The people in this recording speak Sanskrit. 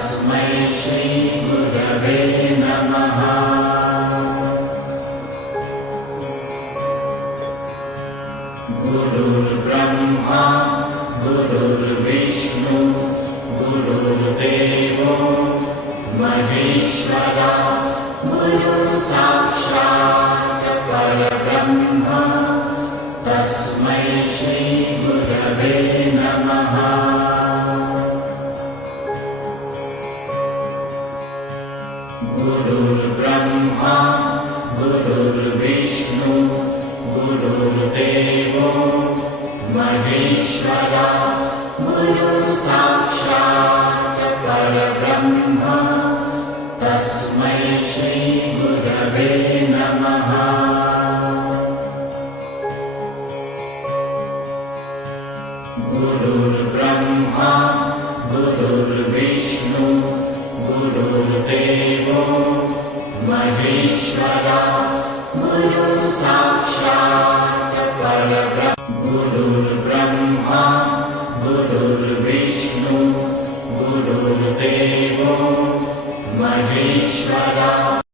तस्मै श्रीगुरवे नमः। गुरुर्ब्रह्मा गुरुर्विष्णु गुरुर्देवो महेश्वरा गुरुसाक्षात् परब्रह्म तस्मै श्रीगुरवे नमः। गुरुर्ब्रह्मा गुरुर्विष्णु गुरुर्देवो महेश्वरा गुरुसाक्षात् परब्रह्म तस्मै श्रीगुरवे नमः। गुरुर्ब्रह्मा